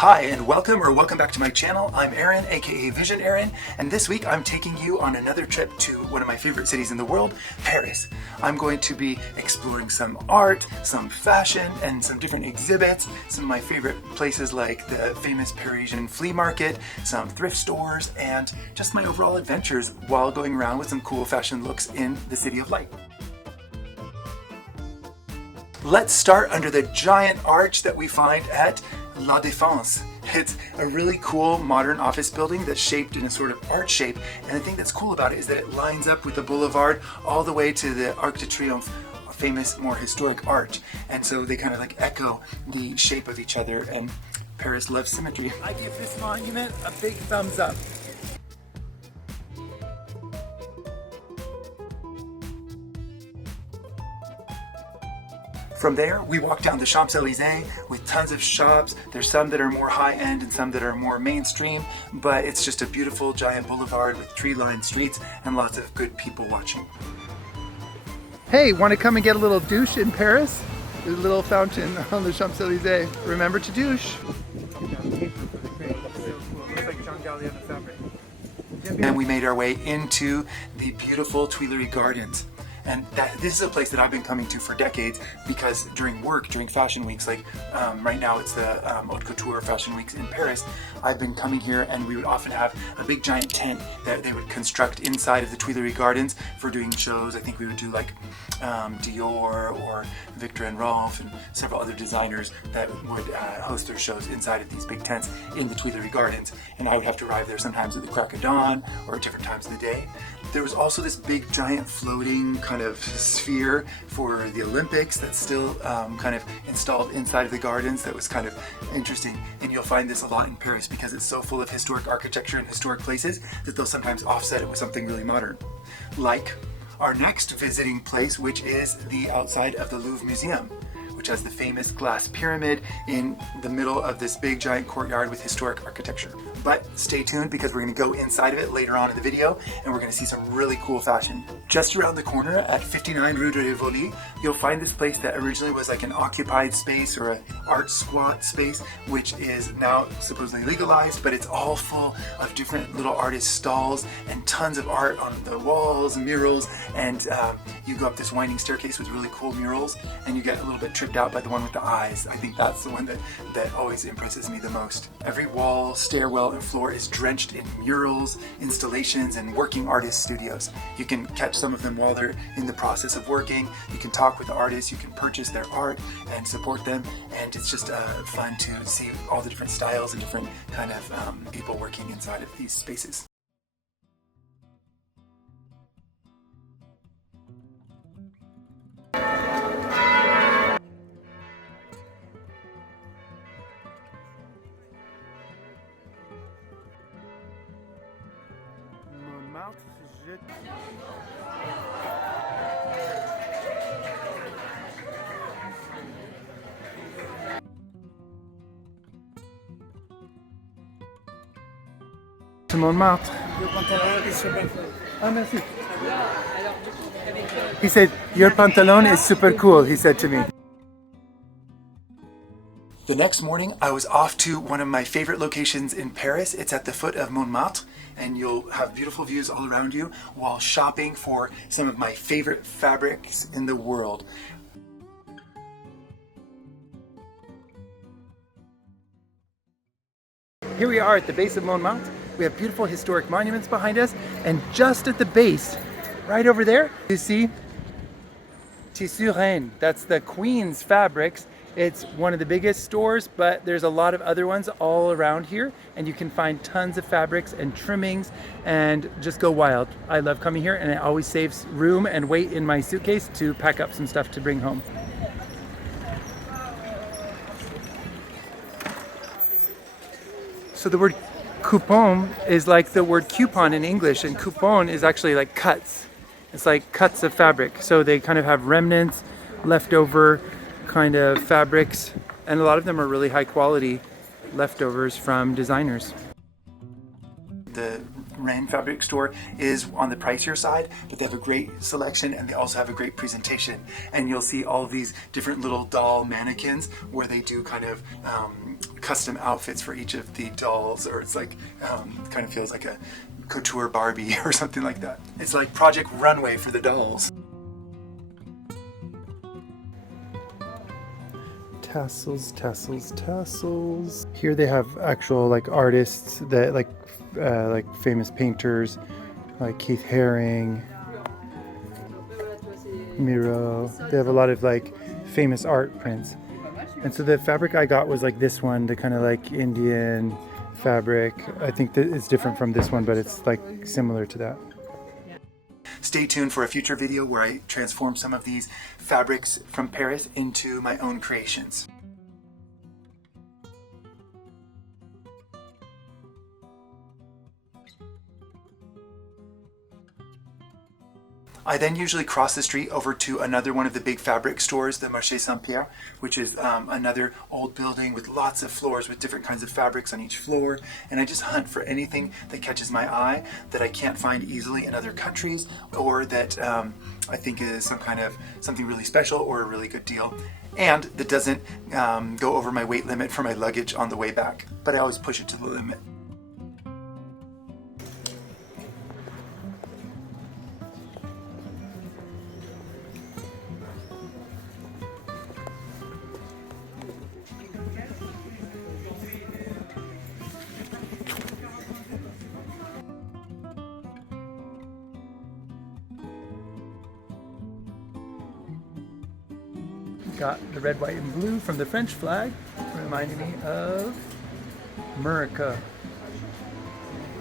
Hi and welcome back to my channel. I'm Aaron, aka Visionaaron, and this week I'm taking you on another trip to one of my favorite cities in the world, Paris. I'm going to be exploring some art, some fashion, and some different exhibits, some of my favorite places like the famous Parisian flea market, some thrift stores, and just my overall adventures while going around with some cool fashion looks in the City of Light. Let's start under the giant arch that we find at La Défense. It's a really cool modern office building that's shaped in a sort of arch shape, and the thing that's cool about it is that it lines up with the boulevard all the way to the Arc de Triomphe, a famous, more historic arch. And so they kind of like echo the shape of each other, and Paris loves symmetry. I give this monument a big thumbs up. From there, we walk down the Champs-Élysées with tons of shops. There's some that are more high-end and some that are more mainstream, but it's just a beautiful giant boulevard with tree-lined streets and lots of good people watching. Hey, want to come and get a little douche in Paris? There's a little fountain on the Champs-Élysées. Remember to douche. And we made our way into the beautiful Tuileries Gardens. And this is a place that I've been coming to for decades because during fashion weeks, like right now it's the Haute Couture fashion weeks in Paris, I've been coming here and we would often have a big giant tent that they would construct inside of the Tuileries Gardens for doing shows. I think we would do like Dior or Victor and Rolf and several other designers that would host their shows inside of these big tents in the Tuileries Gardens. And I would have to arrive there sometimes at the crack of dawn or at different times of the day. There was also this big giant floating kind of sphere for the Olympics that's still kind of installed inside of the gardens. That was kind of interesting, and you'll find this a lot in Paris because it's so full of historic architecture and historic places that they'll sometimes offset it with something really modern. Like our next visiting place, which is the outside of the Louvre Museum, which has the famous glass pyramid in the middle of this big giant courtyard with historic architecture. But stay tuned because we're going to go inside of it later on in the video and we're going to see some really cool fashion. Just around the corner at 59 Rue de Rivoli, you'll find this place that originally was like an occupied space or an art squat space, which is now supposedly legalized, but it's all full of different little artist stalls and tons of art on the walls, murals, and you go up this winding staircase with really cool murals and you get a little bit tripped out by the one with the eyes. I think that's the one that always impresses me the most. Every wall, stairwell, and floor is drenched in murals, installations, and working artist studios. You can catch some of them while they're in the process of working. You can talk with the artists, you can purchase their art and support them, and it's just fun to see all the different styles and different kind of people working inside of these spaces. To Montmartre. Ah, merci. He said, your pantalon is super cool, he said to me. The next morning, I was off to one of my favorite locations in Paris. It's at the foot of Montmartre, and you'll have beautiful views all around you while shopping for some of my favorite fabrics in the world. Here we are at the base of Montmartre. We have beautiful historic monuments behind us, and just at the base, right over there, you see Tissu Reine. That's the Queen's fabrics. It's one of the biggest stores, but there's a lot of other ones all around here, and you can find tons of fabrics and trimmings and just go wild. I love coming here, and it always saves room and weight in my suitcase to pack up some stuff to bring home. So the word coupon is like the word coupon in English, and coupon is actually like cuts. It's like cuts of fabric. So they kind of have remnants, leftover kind of fabrics, and a lot of them are really high quality leftovers from designers. The Rain fabric store is on the pricier side, but they have a great selection and they also have a great presentation. And you'll see all of these different little doll mannequins where they do kind of custom outfits for each of the dolls, or it's like kind of feels like a couture Barbie or something like that. It's like Project Runway for the dolls. Tassels, tassels, tassels. Here they have actual like artists that like famous painters like Keith Haring, Miro. They have a lot of like famous art prints. And so the fabric I got was like this one, the kind of like Indian fabric. I think that it's different from this one, but it's like similar to that. Stay tuned for a future video where I transform some of these fabrics from Paris into my own creations. I then usually cross the street over to another one of the big fabric stores, the Marché Aux Puces, which is another old building with lots of floors with different kinds of fabrics on each floor. And I just hunt for anything that catches my eye that I can't find easily in other countries, or that I think is something really special or a really good deal, and that doesn't go over my weight limit for my luggage on the way back. But I always push it to the limit. Got the red, white, and blue from the French flag, reminding me of Moroccan.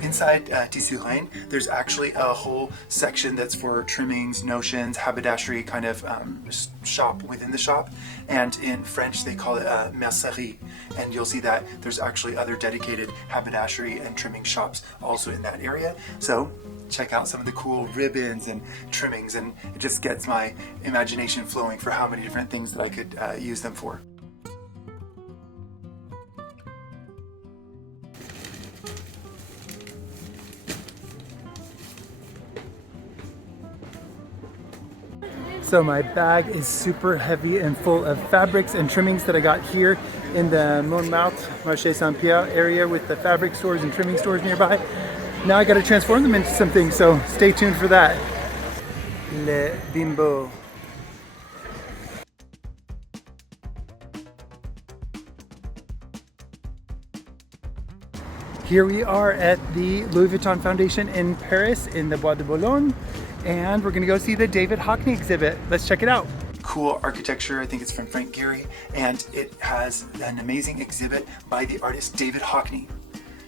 Inside Tissu Reine, there's actually a whole section that's for trimmings, notions, haberdashery kind of shop within the shop. And in French, they call it mercerie. And you'll see that there's actually other dedicated haberdashery and trimming shops also in that area. So check out some of the cool ribbons and trimmings, and it just gets my imagination flowing for how many different things that I could use them for. So my bag is super heavy and full of fabrics and trimmings that I got here in the Montmartre Marché Aux Puces area with the fabric stores and trimming stores nearby. Now I got to transform them into something, so stay tuned for that. Le Bimbo. Here we are at the Louis Vuitton Foundation in Paris in the Bois de Boulogne, and we're gonna go see the David Hockney exhibit. Let's check it out. Cool architecture, I think it's from Frank Gehry, and it has an amazing exhibit by the artist David Hockney.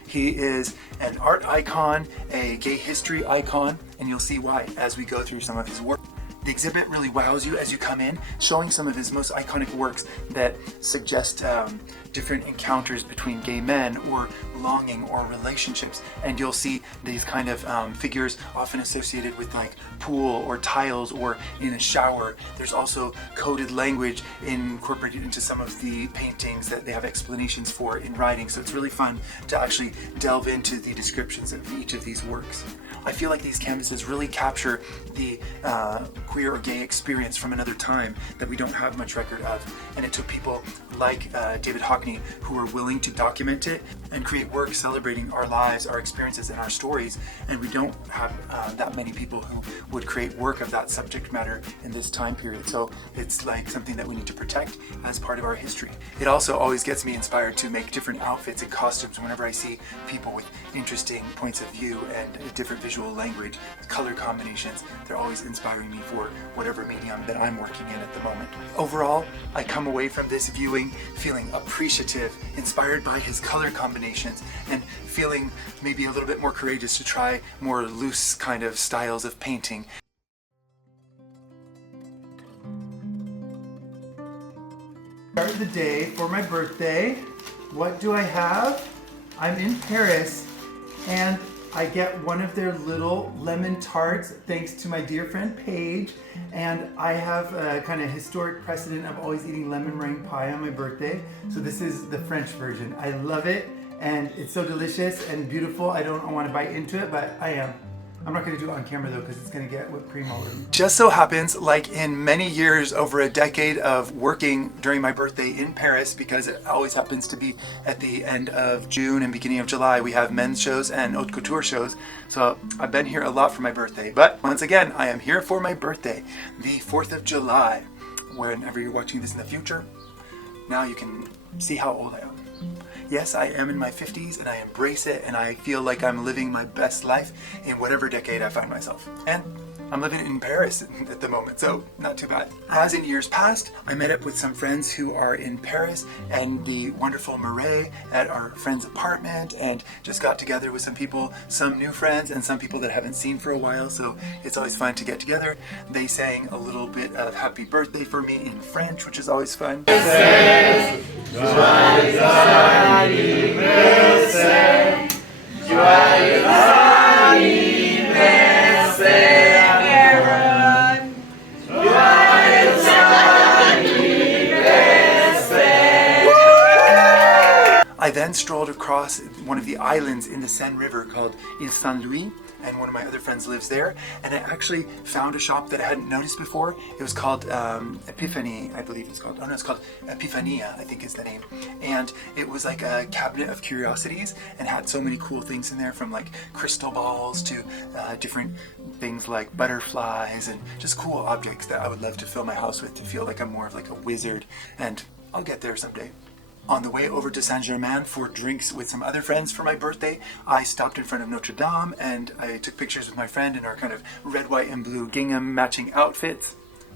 He is an art icon, a gay history icon, and you'll see why as we go through some of his work. The exhibit really wows you as you come in, showing some of his most iconic works that suggest different encounters between gay men or longing or relationships. And you'll see these kind of figures often associated with like pool or tiles or in a shower. There's also coded language incorporated into some of the paintings that they have explanations for in writing. So it's really fun to actually delve into the descriptions of each of these works. I feel like these canvases really capture the queer or gay experience from another time that we don't have much record of. And it took people like David Hockney who were willing to document it and create work celebrating our lives, our experiences, and our stories. And we don't have that many people who would create work of that subject matter in this time period. So it's like something that we need to protect as part of our history. It also always gets me inspired to make different outfits and costumes whenever I see people with interesting points of view and different visual language, color combinations. They're always inspiring me for whatever medium that I'm working in at the moment. Overall, I come away from this viewing feeling appreciative, inspired by his color combinations, and feeling maybe a little bit more courageous to try more loose kind of styles of painting. Start of the day for my birthday. What do I have? I'm in Paris and I get one of their little lemon tarts thanks to my dear friend Paige, and I have a kind of historic precedent of always eating lemon meringue pie on my birthday, so this is the French version. I love it, and it's so delicious and beautiful. I don't want to bite into it, but I am. I'm not going to do it on camera though, because it's going to get whipped cream all over me. Just so happens, like in many years, over a decade of working during my birthday in Paris, because it always happens to be at the end of June and beginning of July, we have men's shows and haute couture shows. So I've been here a lot for my birthday. But once again, I am here for my birthday, the 4th of July. Whenever you're watching this in the future, now you can see how old I am. Yes, I am in my 50s and I embrace it, and I feel like I'm living my best life in whatever decade I find myself. And I'm living in Paris at the moment, so not too bad. As in years past, I met up with some friends who are in Paris and the wonderful Marché at our friend's apartment, and just got together with some people, some new friends and some people that I haven't seen for a while, so it's always fun to get together. They sang a little bit of happy birthday for me in French, which is always fun. I then strolled across one of the islands in the Seine River called Saint Louis, and one of my other friends lives there, and I actually found a shop that I hadn't noticed before. It was called Epiphany, I believe it's called. Oh no, it's called Epiphania, I think is the name. And it was like a cabinet of curiosities and had so many cool things in there, from like crystal balls to different things like butterflies and just cool objects that I would love to fill my house with to feel like I'm more of like a wizard. And I'll get there someday. On the way over to Saint-Germain for drinks with some other friends for my birthday, I stopped in front of Notre Dame and I took pictures with my friend in our kind of red, white, and blue gingham matching outfits.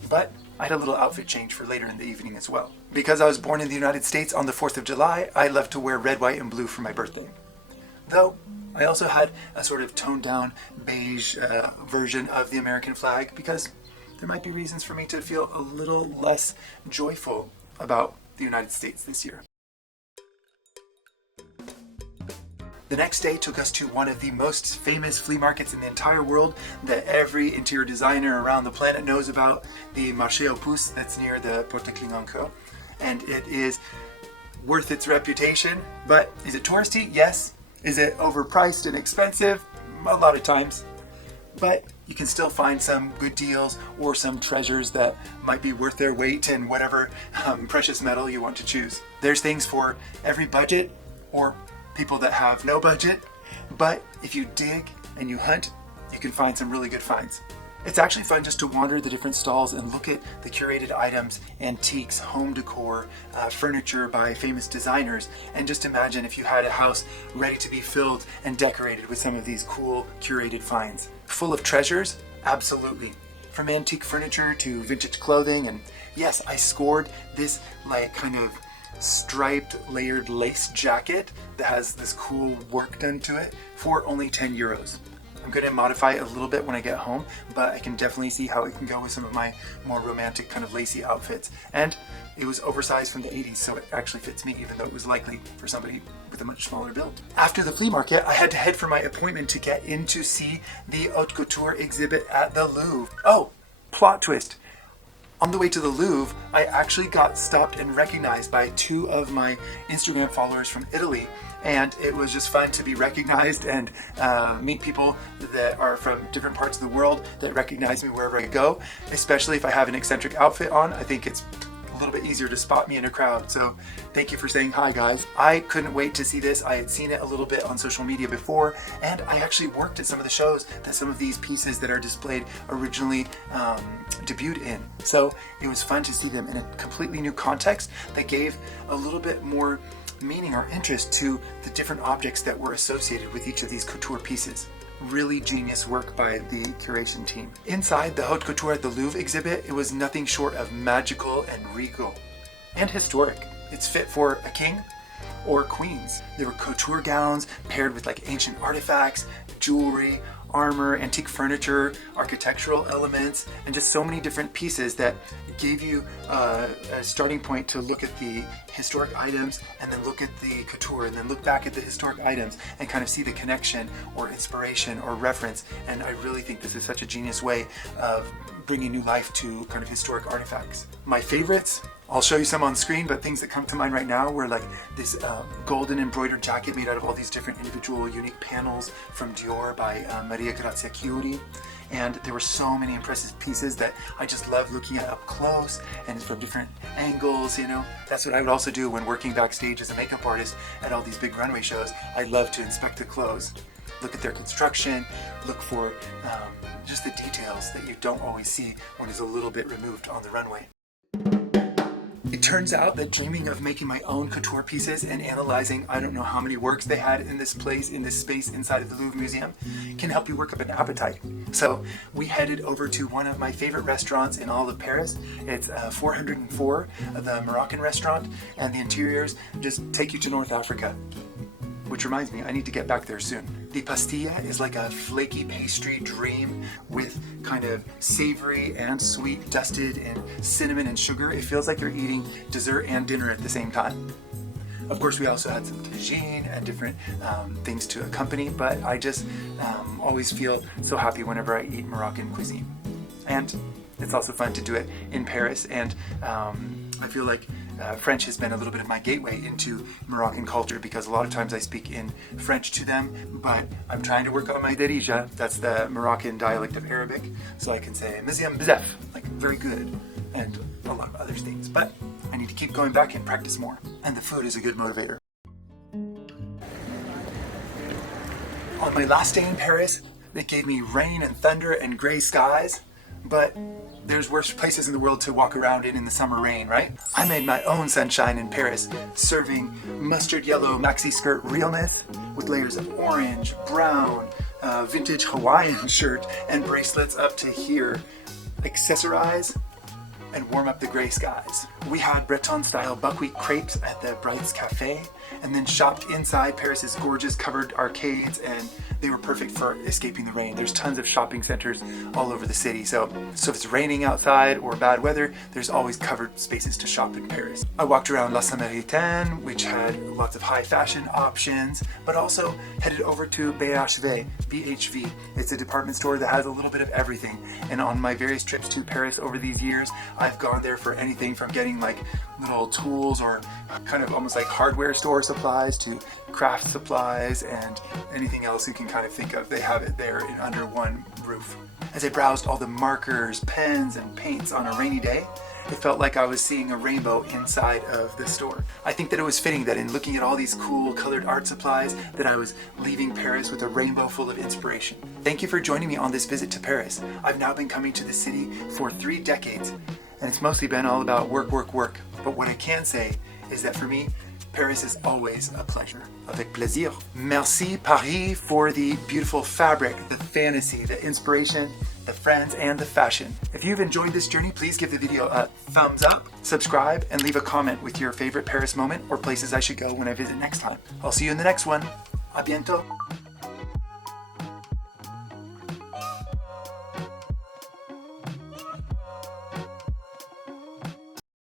But I had a little outfit change for later in the evening as well. Because I was born in the United States on the 4th of July, I love to wear red, white, and blue for my birthday. Though, I also had a sort of toned down beige version of the American flag, because there might be reasons for me to feel a little less joyful about the United States this year. The next day took us to one of the most famous flea markets in the entire world that every interior designer around the planet knows about, the Marché Aux Puces that's near the Porte Clignancourt. And it is worth its reputation, but is it touristy? Yes. Is it overpriced and expensive? A lot of times. But you can still find some good deals or some treasures that might be worth their weight in whatever precious metal you want to choose. There's things for every budget, or people that have no budget, but if you dig and you hunt, you can find some really good finds. It's actually fun just to wander the different stalls and look at the curated items, antiques, home decor, furniture by famous designers, and just imagine if you had a house ready to be filled and decorated with some of these cool curated finds. Full of treasures? Absolutely. From antique furniture to vintage clothing, and yes, I scored this like kind of striped layered lace jacket that has this cool work done to it for only 10 euros. I'm going to modify it a little bit when I get home, but I can definitely see how it can go with some of my more romantic kind of lacy outfits. And it was oversized from the 80s, so it actually fits me, even though it was likely for somebody with a much smaller build. After the flea market, I had to head for my appointment to get in to see the Haute Couture exhibit at the Louvre. Oh, plot twist. On the way to the Louvre, I actually got stopped and recognized by 2 of my Instagram followers from Italy, and it was just fun to be recognized and meet people that are from different parts of the world that recognize me wherever I go, especially if I have an eccentric outfit on. I think it's a little bit easier to spot me in a crowd, so thank you for saying hi, guys. I couldn't wait to see this. I had seen it a little bit on social media before, and I actually worked at some of the shows that some of these pieces that are displayed originally debuted in. So it was fun to see them in a completely new context that gave a little bit more meaning or interest to the different objects that were associated with each of these couture pieces. Really genius work by the curation team. Inside the Haute Couture at the Louvre exhibit, it was nothing short of magical and regal. And historic. It's fit for a king or queens. There were couture gowns paired with like ancient artifacts, jewelry, armor, antique furniture, architectural elements, and just so many different pieces that gave you a starting point to look at the historic items and then look at the couture and then look back at the historic items and kind of see the connection or inspiration or reference. And I really think this is such a genius way of bringing new life to kind of historic artifacts. My favorites I'll show you some on screen, but things that come to mind right now were like this golden embroidered jacket made out of all these different individual unique panels from Dior by Maria Grazia Chiuri. And there were so many impressive pieces that I just love looking at up close and from different angles, you know. That's what I would also do when working backstage as a makeup artist at all these big runway shows. I love to inspect the clothes, look at their construction, look for just the details that you don't always see when it's a little bit removed on the runway. It turns out that dreaming of making my own couture pieces and analyzing I don't know how many works they had in this place, in this space inside of the Louvre Museum, can help you work up an appetite. So we headed over to one of my favorite restaurants in all of Paris. It's 404, the Moroccan restaurant, and the interiors just take you to North Africa. Which reminds me, I need to get back there soon. The pastilla is like a flaky pastry dream with kind of savory and sweet dusted in cinnamon and sugar. It feels like you're eating dessert and dinner at the same time. Of course, we also had some tagine and different things to accompany, but I just always feel so happy whenever I eat Moroccan cuisine. And it's also fun to do it in Paris, and I feel like French has been a little bit of my gateway into Moroccan culture because a lot of times I speak in French to them, but I'm trying to work on my derija, that's the Moroccan dialect of Arabic, so I can say Mziam bzef, like very good, and a lot of other things. But I need to keep going back and practice more, and the food is a good motivator. On my last day in Paris, it gave me rain and thunder and gray skies, but there's worse places in the world to walk around in the summer rain, right? I made my own sunshine in Paris, serving mustard yellow maxi skirt realness with layers of orange, brown, vintage Hawaiian shirt and bracelets up to here. Accessorize and warm up the gray skies. We had Breton-style buckwheat crepes at the Brights Cafe, and then shopped inside Paris's gorgeous covered arcades, and they were perfect for escaping the rain. There's tons of shopping centers all over the city, so if it's raining outside or bad weather, there's always covered spaces to shop in Paris. I walked around La Samaritaine, which had lots of high fashion options, but also headed over to BHV. It's a department store that has a little bit of everything, and on my various trips to Paris over these years, I've gone there for anything from getting like little tools or kind of almost like hardware store supplies to craft supplies and anything else you can kind of think of. They have it there under one roof. As I browsed all the markers, pens, and paints on a rainy day, it felt like I was seeing a rainbow inside of the store. I think that it was fitting that in looking at all these cool colored art supplies that I was leaving Paris with a rainbow full of inspiration. Thank you for joining me on this visit to Paris. I've now been coming to the city for 3 decades, and it's mostly been all about work, work, work. But what I can say is that for me, Paris is always a pleasure. Avec plaisir. Merci Paris for the beautiful fabric, the fantasy, the inspiration, the friends, and the fashion. If you've enjoyed this journey, please give the video a thumbs up, subscribe, and leave a comment with your favorite Paris moment or places I should go when I visit next time. I'll see you in the next one. À bientôt.